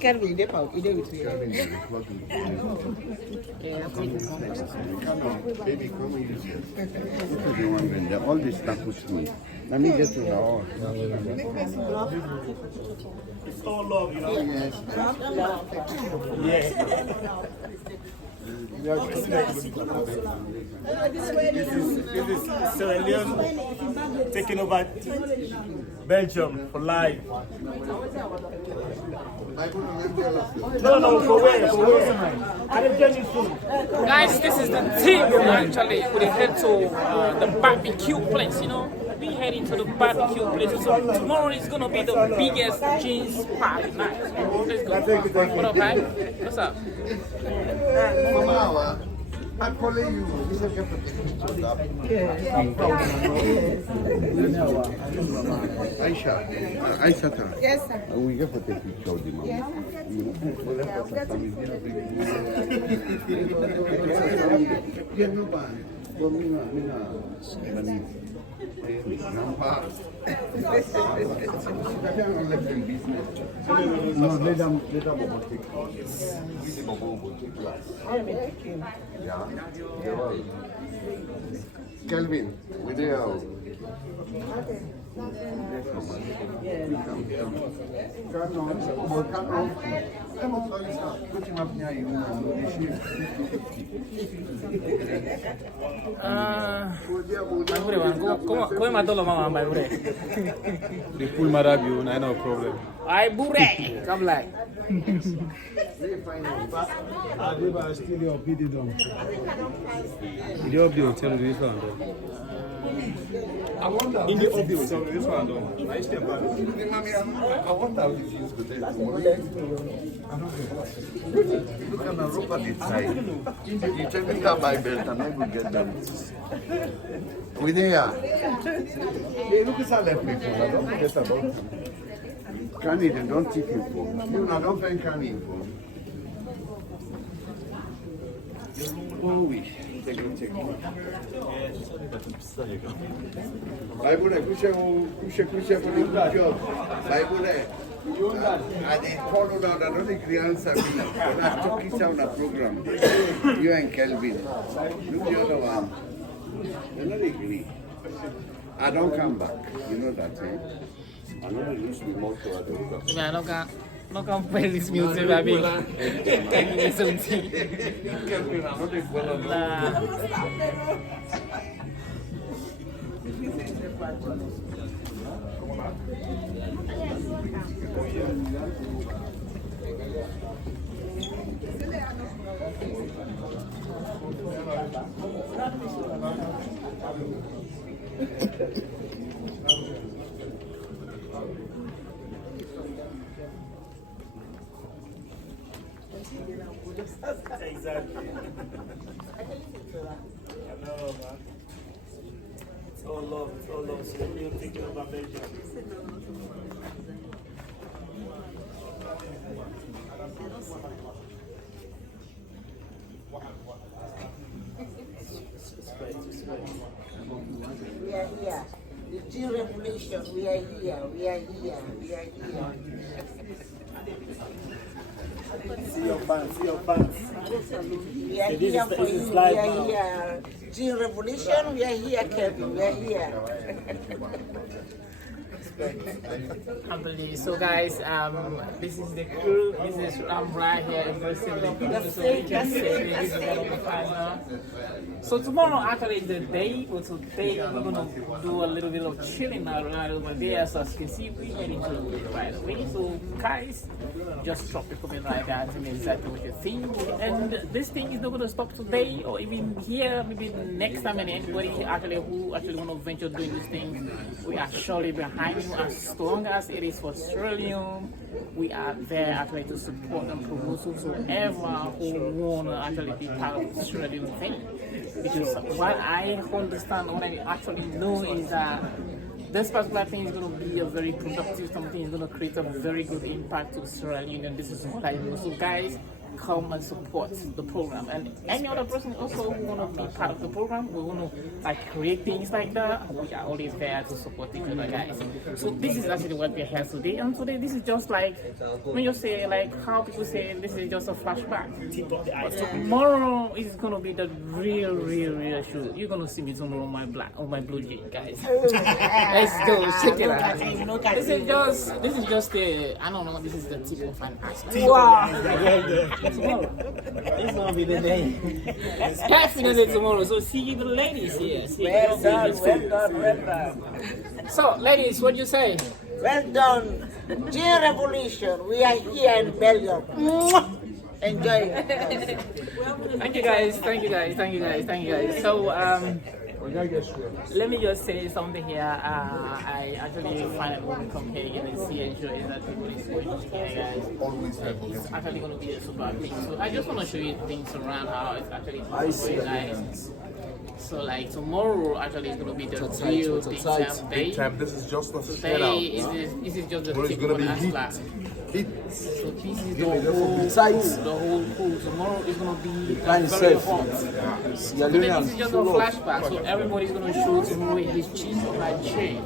Kelvin, they power. They with you. Come on, baby, come and use it. What do you want in there? All this stuff push me. Let me get to the hour. It's all love, you know. Yes. This is Sierra Leone taking over Belgium for life. No, for where? I'm getting soon. Guys, this is the team actually. We head to the barbecue place, you know. We heading to the barbecue place. So tomorrow is gonna be the biggest jeans party night. Let's go. What up, man? What's up? Mama, I'm calling you. We should get the pictures up. Aisha. Yes, sir. We get to take picture of the mama. Yes, No, let them take Kelvin, we there. Come mató lo mamá, my bure? They pull my rabio, I no problem. Ay, bure! Come like. Adiba still your PD dom. You up the hotel this one though. In the up the hotel this one though. I stay back. I want to have things with them. Look at the rope on the side. You tell me that my belt and I will get them. We there. Hey, look at that left people. I don't forget about them. Canny, they don't take you for. You know, don't find canny for. Oh, we take it. Bible, kushe for the job. Bible, I did follow down. I don't think the answer. I took it down a program. You and Kelvin. Look the other one. They're not agree. I don't come back. You know that, eh? I don't use the motto. Man, no can play this music, I mean. Something. Exactly. Hello, man. It's all love. So you're thinking about Belgium. we are here. The Jew revolution. We are here. See your fans. We are here for you. We are here. Jew revolution. We are here, Kevin. We are here. Alhamdulillah. So guys, this is the crew. This is right here in Brazil. So we can say this is gonna be final. So tomorrow actually is the day, but today we're gonna do a little bit of chilling around over there. So as you can see, we're heading to right away. So guys, just drop a comment like that and exactly what you think. And this thing is not gonna stop today or even here, maybe next time. And anybody actually who actually wanna venture doing this thing, we are surely behind you. As strong as it is for Sierra Leone, we are there actually to support and promote whoever who want to actually be part of the Sierra Leone thing. Because what I understand, what I actually know is that this particular thing is going to be a very productive something, it's going to create a very good impact to Sierra Leone, and this is what I know. So guys, come and support the program, and any other person also who want to be part of the program, we want to like create things like that. We are always there to support each other, guys. So this is actually what we're here today, and today this is just like when you say like how people say this is just a flashback. But tomorrow is gonna be the real show. You're gonna see me tomorrow on my blue jean, guys. Let's go check it out. This is just the I don't know. This is the tip of an iceberg. Wow. Tomorrow. It's gonna be the day. Definitely tomorrow. So see the ladies here. Well done. So ladies, what do you say? Well done. Gene Revolution. We are here in Belgium. Enjoy it. Thank you guys. So let me just say something here. I actually finally want to come here and see and show you that people is going here, guys. It's actually going to be a super thing. So I just want to show you things around how it's actually going to be nice. So like tomorrow actually is going to be the real big time day. This is just the Today this is just the tip of the iceberg. So this is the whole pool. Tomorrow is going to be very hot. Today this is just a flashback. So everybody's going to show tomorrow his cheese on my chain.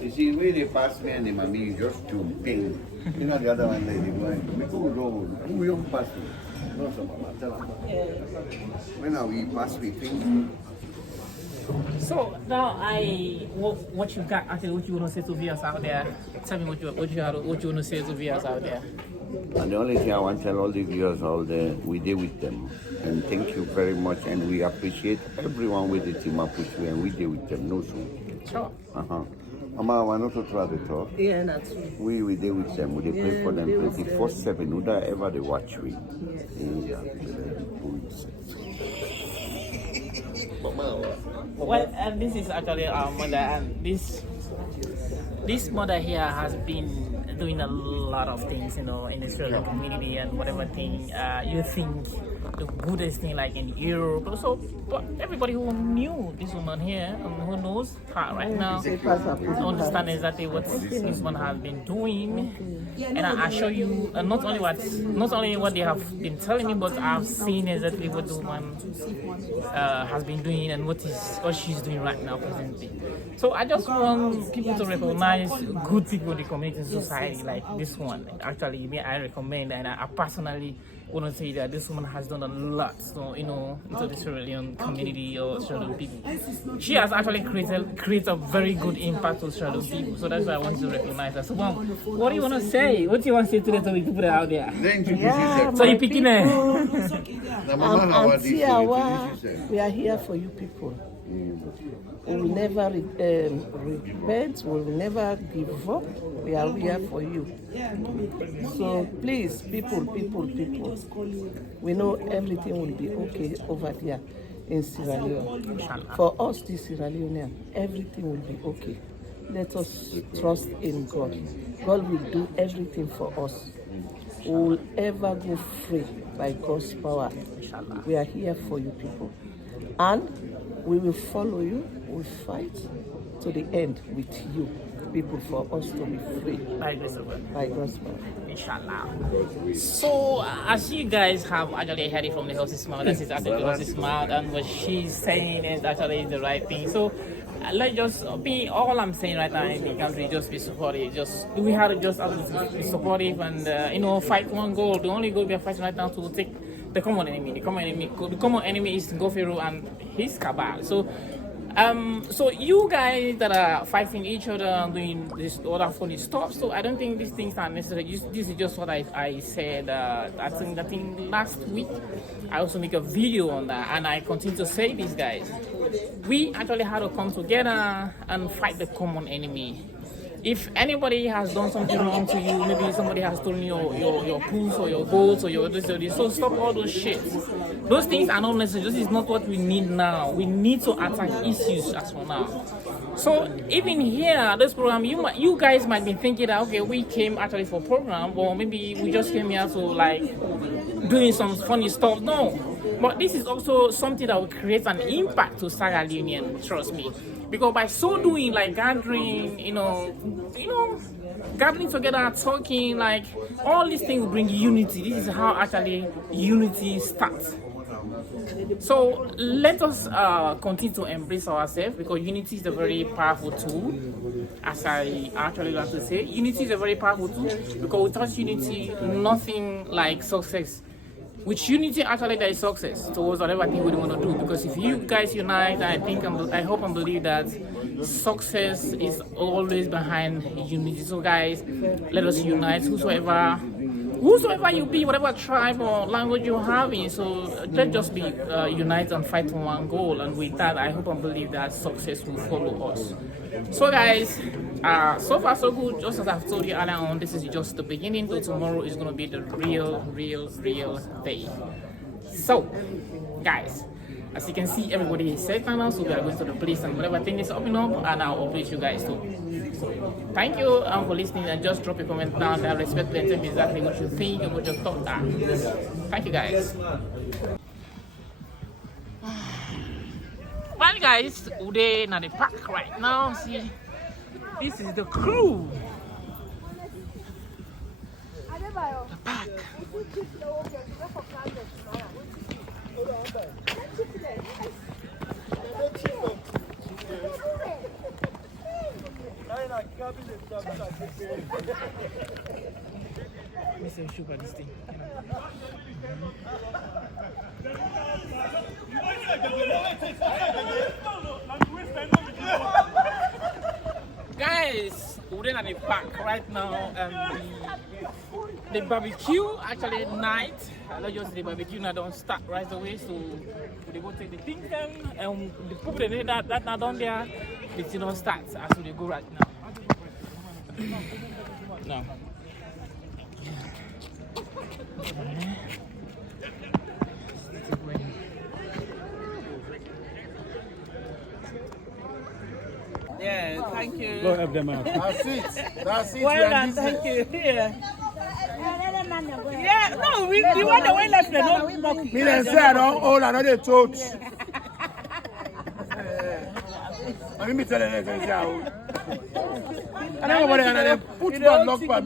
You see, when they pass me and mommy just to ping. You know the other one lady going, who you pass me? No, so mama, tell her. When we pass me ping. So now what you got actually what you want to say to viewers out there? Tell me what you want to say to viewers out there. And the only thing I want to tell all the viewers out there, we did with them. And thank you very much. And we appreciate everyone with the team up with you and we did with them. No, so. Sure. Mama, I want to try the talk. Yeah, that's true. We did with them. We play for them 24/7. Whatever they watch we. Yeah. Well, and this is actually our mother, and this mother here has been doing a lot of things, in the Australian community and whatever thing you think the goodest thing like in Europe. Also, but everybody who knew this woman here and who knows her right now understand exactly what this one has been doing. And I show you not only what they have been telling me, but I've seen exactly what the woman has been doing and what she's doing right now presently. So I just want people to recognize good people in the community and society like this one. Actually, I recommend, and I personally want to say that this woman has done a lot, so into the Sierra Leone community or Sierra Leone people. She has actually created a very good impact on Sierra Leone people. So that's why I want you to recognize her. So, what do you want to say? What do you want to say to the people out there? So you picking it? We are here for you people. We will never repent, we will never give up. We are here for you. So please, people, we know everything will be okay over there in Sierra Leone. For us, the Sierra Leonean, everything will be okay. Let us trust in God. God will do everything for us. We will ever go free by God's power. We are here for you people. And we will follow you, we'll fight to the end with you, people, for us to be free. By God's power. Inshallah. So, as you guys have actually heard it from the horse's mouth, this is actually the horse's mouth, and what she's saying is actually the right thing. So, let's just be, all I'm saying right now in the country, just be supportive. We have to just be supportive and, fight one goal. The only goal we are fighting right now to take the common enemy. The common enemy is Ngofero and his cabal. So you guys that are fighting each other and doing this other funny stuff, so I don't think these things are necessary. This is just what I said. I think last week I also make a video on that, and I continue to say this, guys. We actually had to come together and fight the common enemy. If anybody has done something wrong to you, maybe somebody has stolen your pools or your goals or your this or this, so stop all those shit. Those things are not necessary. This is not what we need now. We need to attack issues as for now. So even here, this program, you guys might be thinking that, okay, we came actually for program, or maybe we just came here to like doing some funny stuff. No. But this is also something that will create an impact to Sierra Leonean, trust me. Because by so doing, like gathering, gathering together, talking, like all these things will bring unity. This is how actually unity starts. So let us continue to embrace ourselves, because unity is a very powerful tool. As I actually like to say, unity is a very powerful tool, because without unity, nothing like success. With unity, actually, there is success towards whatever thing we want to do. Because if you guys unite, I hope and believe that success is always behind unity. So, guys, let us unite. Whosoever you be, whatever tribe or language you're having, so let's just be united and fight for one goal. And with that, I hope and believe that success will follow us. So, guys, so far so good. Just as I've told you earlier on, this is just the beginning. Though tomorrow is going to be the real day. So, guys, as you can see, everybody is set now. So we are going to the place, and whatever thing is opening up, and I'll update you guys too. So, thank you for listening, and just drop a comment down. I respect and tell me exactly what you think and what your thoughts are. Thank you, guys. Well, guys, we're in the park right now. See, this is the crew. The park. Let me say shoot by this thing. Guys, we're in the park right now, and the barbecue actually night. Not just the barbecue now don't start right away, so they go take the things down, and the people that now down there, they still don't start as they go right now. No. Yeah, thank you. Go help them out. That's it. Well done, thank you. Yeah. Yeah, no, we want the way left, no monkey. Me say I don't hold another tote. I mean, me tell them I don't know what they're put that lock for me.